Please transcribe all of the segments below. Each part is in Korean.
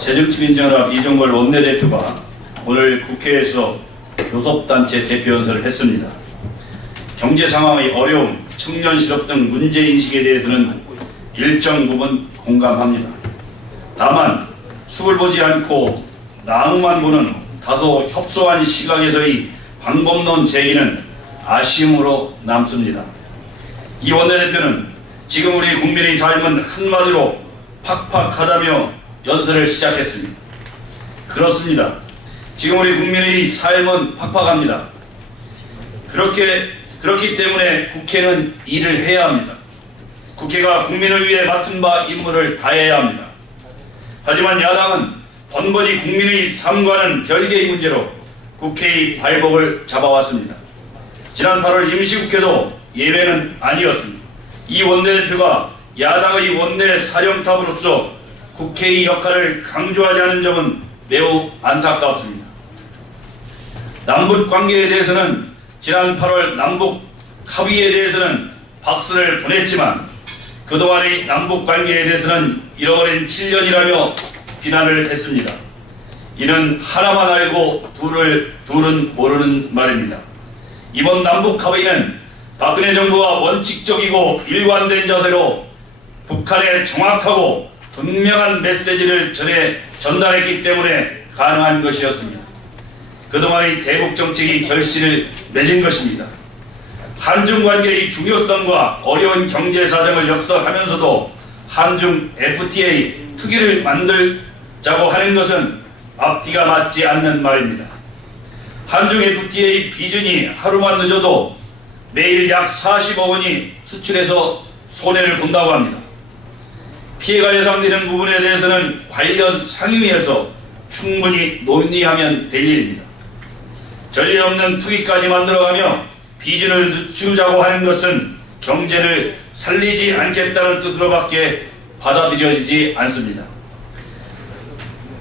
새정치민주연합 이종걸 원내대표가 오늘 국회에서 교섭단체 대표연설을 했습니다. 경제 상황의 어려움, 청년 실업 등 문제인식에 대해서는 일정 부분 공감합니다. 다만 수를 보지 않고 나무만 보는 다소 협소한 시각에서의 방법론 제기는 아쉬움으로 남습니다. 이 원내대표는 지금 우리 국민의 삶은 한마디로 팍팍하다며 연설을 시작했습니다. 그렇습니다. 지금 우리 국민의 삶은 팍팍합니다. 그렇기 때문에 국회는 일을 해야 합니다. 국회가 국민을 위해 맡은 바 임무를 다해야 합니다. 하지만 야당은 번번이 국민의 삶과는 별개의 문제로 국회의 발목을 잡아왔습니다. 지난 8월 임시국회도 예외는 아니었습니다. 이 원내대표가 야당의 원내 사령탑으로서 국회의 역할을 강조하지 않은 점은 매우 안타깝습니다. 남북관계에 대해서는 지난 8월 남북 합의에 대해서는 박수를 보냈지만 그동안의 남북관계에 대해서는 잃어버린 7년이라며 비난을 했습니다. 이는 하나만 알고 둘은 모르는 말입니다. 이번 남북 합의는 박근혜 정부가 원칙적이고 일관된 자세로 북한에 정확하고 분명한 메시지를 전달했기 때문에 가능한 것이었습니다. 그동안의 대북 정책이 결실을 맺은 것입니다. 한중 관계의 중요성과 어려운 경제 사정을 역설하면서도 한중 FTA 특위를 만들자고 하는 것은 앞뒤가 맞지 않는 말입니다. 한중 FTA 비준이 하루만 늦어도 매일 약 40억 원이 수출해서 손해를 본다고 합니다. 피해가 예상되는 부분에 대해서는 관련 상임위에서 충분히 논의하면 될 일입니다. 전례 없는 투기까지 만들어가며 비준을 늦추자고 하는 것은 경제를 살리지 않겠다는 뜻으로밖에 받아들여지지 않습니다.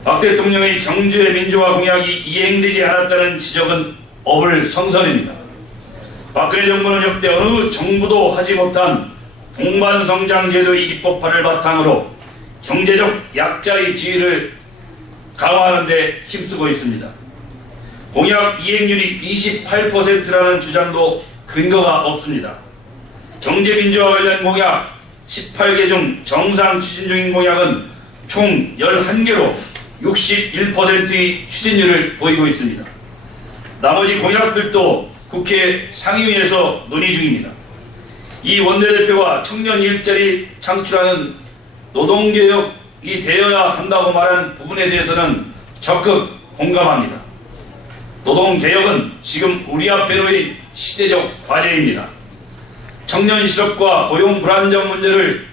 박 대통령의 경제 민주화 공약이 이행되지 않았다는 지적은 어불성설입니다. 박근혜 정부는 역대 어느 정부도 하지 못한 동반성장제도의 입법화를 바탕으로 경제적 약자의 지위를 강화하는 데 힘쓰고 있습니다. 공약 이행률이 28%라는 주장도 근거가 없습니다. 경제민주화 관련 공약 18개 중 정상 추진 중인 공약은 총 11개로 61%의 추진률을 보이고 있습니다. 나머지 공약들도 국회 상임위에서 논의 중입니다. 이 원내대표가 청년 일자리 창출하는 노동개혁이 되어야 한다고 말한 부분에 대해서는 적극 공감합니다. 노동개혁은 지금 우리 앞에 놓인 시대적 과제입니다. 청년 실업과 고용 불안정 문제를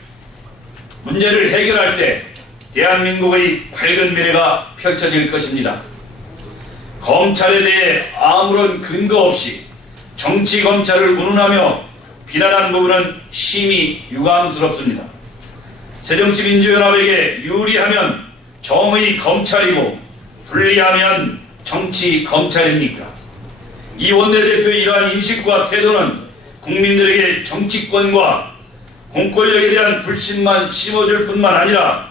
해결할 때 대한민국의 밝은 미래가 펼쳐질 것입니다. 검찰에 대해 아무런 근거 없이 정치 검찰을 운운하며 비난한 부분은 심히 유감스럽습니다. 새정치민주연합에게 유리하면 정의 검찰이고 불리하면 정치 검찰입니까? 이 원내대표의 이러한 인식과 태도는 국민들에게 정치권과 공권력에 대한 불신만 심어줄 뿐만 아니라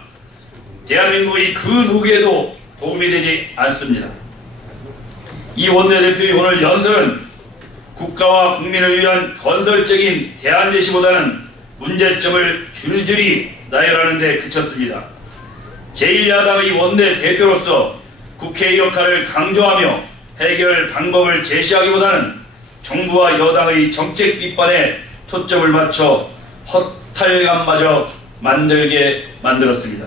대한민국의 그 누구에도 도움이 되지 않습니다. 이 원내대표의 오늘 연설은 국가와 국민을 위한 건설적인 대안 제시보다는 문제점을 줄줄이 나열하는 데 그쳤습니다. 제1야당의 원내대표로서 국회의 역할을 강조하며 해결 방법을 제시하기보다는 정부와 여당의 정책 비판에 초점을 맞춰 허탈감마저 만들게 만들었습니다.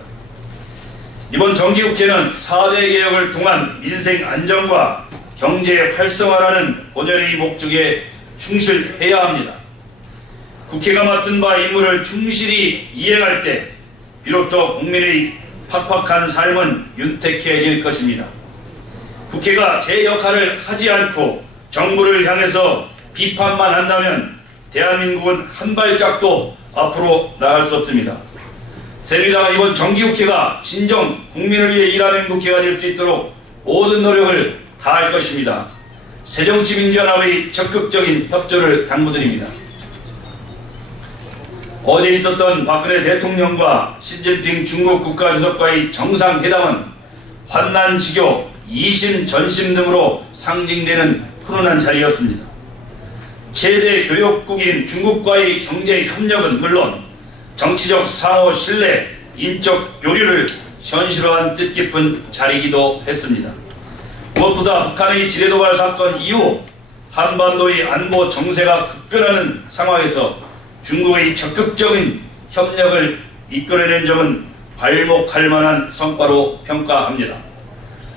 이번 정기국회는 4대 개혁을 통한 민생 안정과 경제 활성화라는 본연의 목적에 충실해야 합니다. 국회가 맡은 바 임무를 충실히 이행할 때 비로소 국민의 팍팍한 삶은 윤택해질 것입니다. 국회가 제 역할을 하지 않고 정부를 향해서 비판만 한다면 대한민국은 한 발짝도 앞으로 나갈 수 없습니다. 새누리당은 이번 정기국회가 진정 국민을 위해 일하는 국회가 될 수 있도록 모든 노력을 다할 것입니다. 새정치민주연합의 적극적인 협조를 당부드립니다. 어제 있었던 박근혜 대통령과 시진핑 중국 국가주석과의 정상회담은 환난지교, 이심전심 등으로 상징되는 훈훈한 자리였습니다. 최대 교역국인 중국과의 경제 협력은 물론 정치적 상호 신뢰, 인적 교류를 현실화한 뜻깊은 자리이기도 했습니다. 무엇보다 북한의 지뢰도발 사건 이후 한반도의 안보 정세가 급변하는 상황에서 중국의 적극적인 협력을 이끌어낸 점은 발목할 만한 성과로 평가합니다.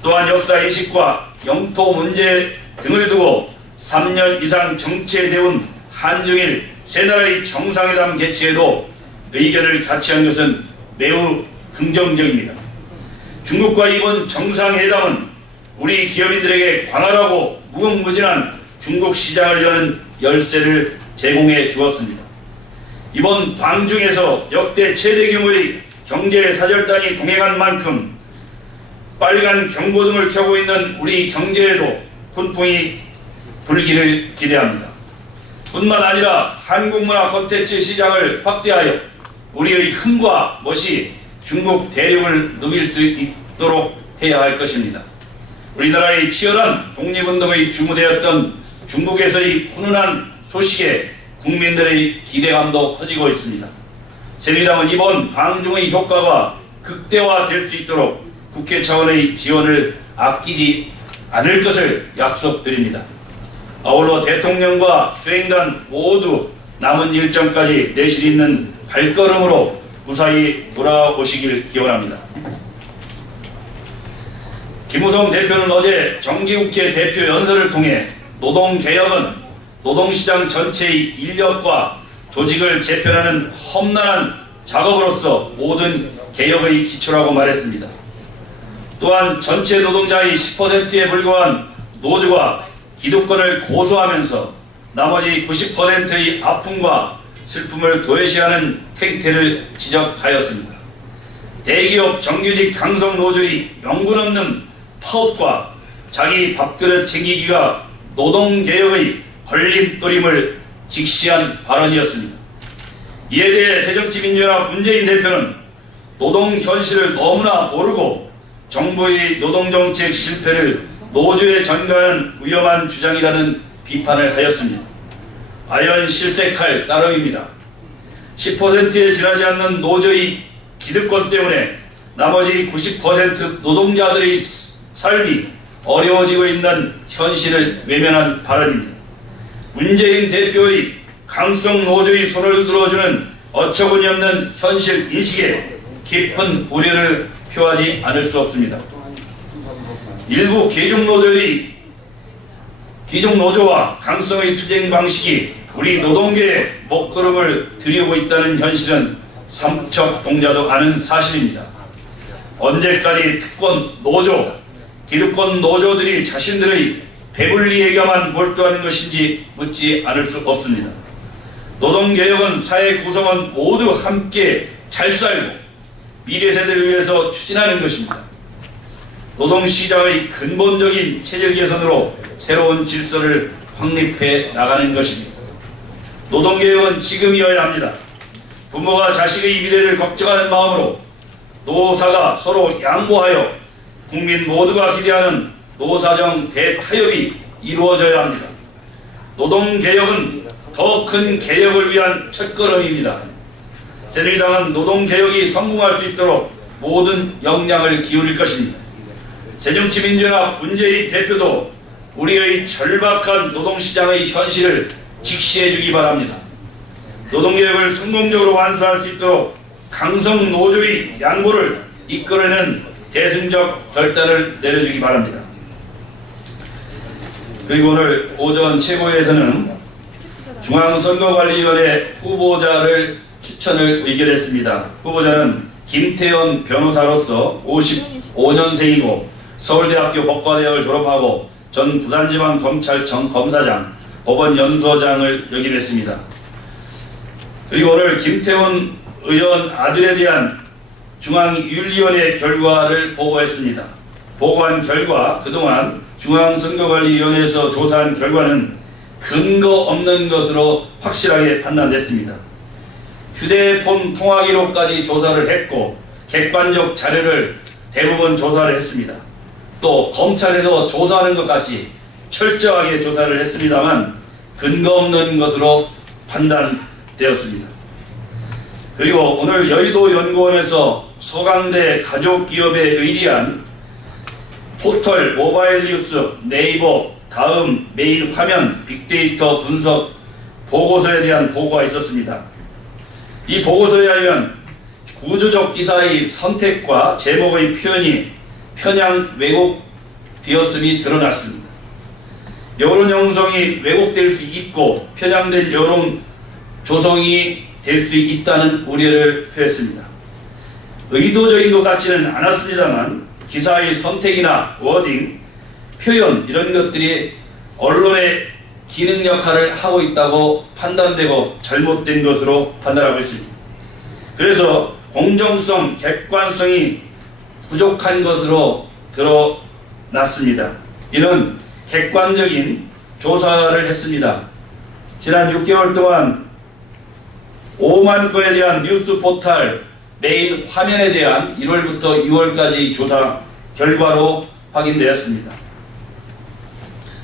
또한 역사인식과 영토 문제 등을 두고 3년 이상 정체해온 한중일 세 나라의 정상회담 개최에도 의견을 같이 한 것은 매우 긍정적입니다. 중국과 이번 정상회담은 우리 기업인들에게 광활하고 무궁무진한 중국 시장을 여는 열쇠를 제공해 주었습니다. 이번 방중에서 역대 최대 규모의 경제 사절단이 동행한 만큼 빨간 경고등을 켜고 있는 우리 경제에도 훈풍이 불기를 기대합니다. 뿐만 아니라 한국문화 콘텐츠 시장을 확대하여 우리의 흥과 멋이 중국 대륙을 누빌 수 있도록 해야 할 것입니다. 우리나라의 치열한 독립운동의 주무대였던 중국에서의 훈훈한 소식에 국민들의 기대감도 커지고 있습니다. 새누리당은 이번 방중의 효과가 극대화될 수 있도록 국회 차원의 지원을 아끼지 않을 것을 약속드립니다. 아울러 대통령과 수행단 모두 남은 일정까지 내실 있는 발걸음으로 무사히 돌아오시길 기원합니다. 김무성 대표는 어제 정기국회 대표 연설을 통해 노동개혁은 노동시장 전체의 인력과 조직을 재편하는 험난한 작업으로서 모든 개혁의 기초라고 말했습니다. 또한 전체 노동자의 10%에 불과한 노조가 기득권을 고수하면서 나머지 90%의 아픔과 슬픔을 도외시하는 행태를 지적하였습니다. 대기업 정규직 강성 노조의 명분 없는 파업과 자기 밥그릇 챙기기가 노동개혁의 걸림돌임을 직시한 발언이었습니다. 이에 대해 새정치민주연합 문재인 대표는 노동 현실을 너무나 모르고 정부의 노동정책 실패를 노조에 전가하는 위험한 주장이라는 비판을 하였습니다. 아연 실색할 따름입니다. 10%에 지나지 않는 노조의 기득권 때문에 나머지 90% 노동자들의 삶이 어려워지고 있는 현실을 외면한 발언입니다. 문재인 대표의 강성 노조의 손을 들어주는 어처구니 없는 현실 인식에 깊은 우려를 표하지 않을 수 없습니다. 일부 귀족노조와 강성의 투쟁 방식이 우리 노동계의 먹구름을 들이우고 있다는 현실은 삼척동자도 아는 사실입니다. 언제까지 특권 노조, 기득권 노조들이 자신들의 배불리에게만 몰두하는 것인지 묻지 않을 수 없습니다. 노동개혁은 사회 구성원 모두 함께 잘 살고 미래 세대를 위해서 추진하는 것입니다. 노동시장의 근본적인 체질 개선으로 새로운 질서를 확립해 나가는 것입니다. 노동개혁은 지금이어야 합니다. 부모가 자식의 미래를 걱정하는 마음으로 노사가 서로 양보하여 국민 모두가 기대하는 노사정 대타협이 이루어져야 합니다. 노동개혁은 더 큰 개혁을 위한 첫걸음입니다. 새누리당은 노동개혁이 성공할 수 있도록 모든 역량을 기울일 것입니다. 새정치민주연합 문재인 대표도 우리의 절박한 노동시장의 현실을 직시해주기 바랍니다. 노동개혁을 성공적으로 완수할 수 있도록 강성 노조의 양보를 이끌어내는 대승적 결단을 내려주기 바랍니다. 그리고 오늘 오전 최고위에서는 중앙선거관리위원회 후보자를 추천을 의결했습니다. 후보자는 김태현 변호사로서 55년생이고 서울대학교 법과대학을 졸업하고 전 부산지방검찰청 검사장, 법원연수원장을 역임했습니다. 그리고 오늘 김태훈 의원 아들에 대한 중앙윤리위원회 결과를 보고했습니다. 보고한 결과 그동안 중앙선거관리위원회에서 조사한 결과는 근거 없는 것으로 확실하게 판단됐습니다. 휴대폰 통화 기록까지 조사를 했고 객관적 자료를 대부분 조사를 했습니다. 또 검찰에서 조사하는 것 같이 철저하게 조사를 했습니다만 근거 없는 것으로 판단되었습니다. 그리고 오늘 여의도 연구원에서 서강대 가족기업에 의뢰한 포털, 모바일 뉴스, 네이버, 다음, 메일 화면, 빅데이터 분석 보고서에 대한 보고가 있었습니다. 이 보고서에 하면 구조적 기사의 선택과 제목의 표현이 편향 왜곡되었음이 드러났습니다. 여론 형성이 왜곡될 수 있고 편향된 여론 조성이 될 수 있다는 우려를 표했습니다. 의도적인 것 같지는 않았습니다만 기사의 선택이나 워딩, 표현 이런 것들이 언론의 기능 역할을 하고 있다고 판단되고 잘못된 것으로 판단하고 있습니다. 그래서 공정성, 객관성이 부족한 것으로 드러났습니다. 이는 객관적인 조사를 했습니다. 지난 6개월 동안 5만 건에 대한 뉴스 포털 메인 화면에 대한 1월부터 6월까지 조사 결과로 확인되었습니다.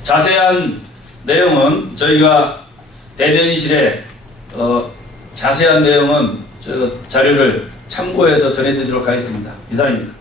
자세한 내용은 저희가 대변인실에 자세한 내용은 자료를 참고해서 전해드리도록 하겠습니다. 이상입니다.